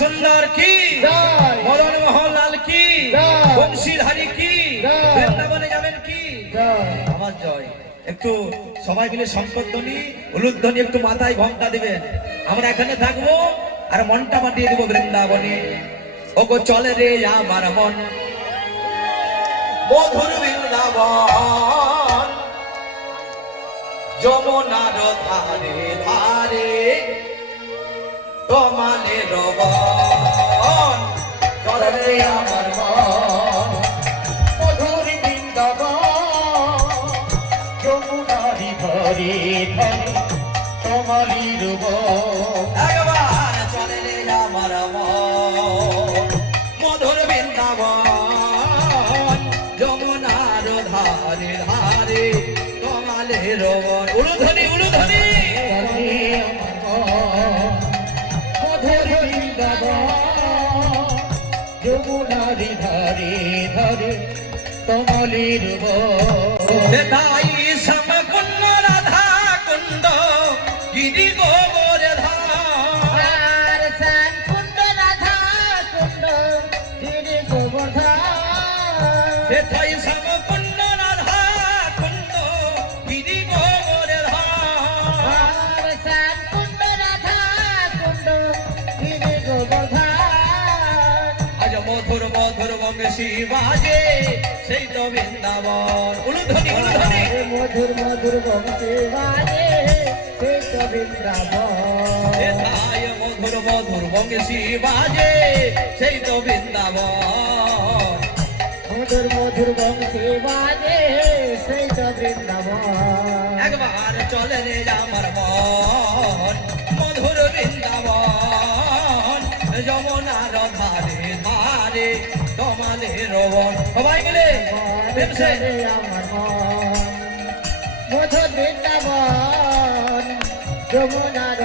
सुंदर की मदन मोहन लाल की बंशीधारी की বৃন্দাবনে যাবেন কি আমার জয় একটু সবাই মিলে সম্পদধ্বনি উলুধ্বনি একটু মাথায় ঘন্টা দিবেন আমরা এখানে থাকবো আর মনটা পাঠিয়ে দেব বৃন্দাবনে ওগো চলে রে আমার মন মধুর বৃন্দাবন যমুনার ধারে ধারে তোমালের বন চলে রে আমার মন মধুর বৃন্দাবন যমুনারি ধারে ধারে তোমালির বন একবার চলে রে আমার মন মধুর বৃন্দাবন যমুনার ধারে ধারে তোমালের বন উলুধ্বনি উলুধ্বনি মধুর বৃন্দাবন যমুনারি ধারে ধারে তোমালির বন তাই শ্যামকুণ্ড রাধা কুণ্ড গিরি গোবর ধার শ্যাম কুণ্ড রাধা কুণ্ড গিরি গোবর্ধন তাই শ্যামকুণ্ড রাধা কুণ্ড গিরি গোবর ধার শ্যাম কুণ্ড রাধা কুণ্ড গিরি গোবর্ধন আজ মধুর মধুর বংশী বাজে সেই তো বৃন্দাবন উলুধ্বনি উলুধ্বনি মধুর মধুর বংশে বাজে সেই তো বৃন্দাবন তাই মধুর মধুর বংশী বাজে সেই তো বৃন্দাবন মধুর মধুর বংশে বাজে সেই তো বৃন্দাবন একবার চলে রে আমার মন মধুর বৃন্দাবন যমুনার ধারে ধারে তোমালের বন সবাই মিলে প্রেমসে আমার মন মধুর বৃন্দাবন যমুনার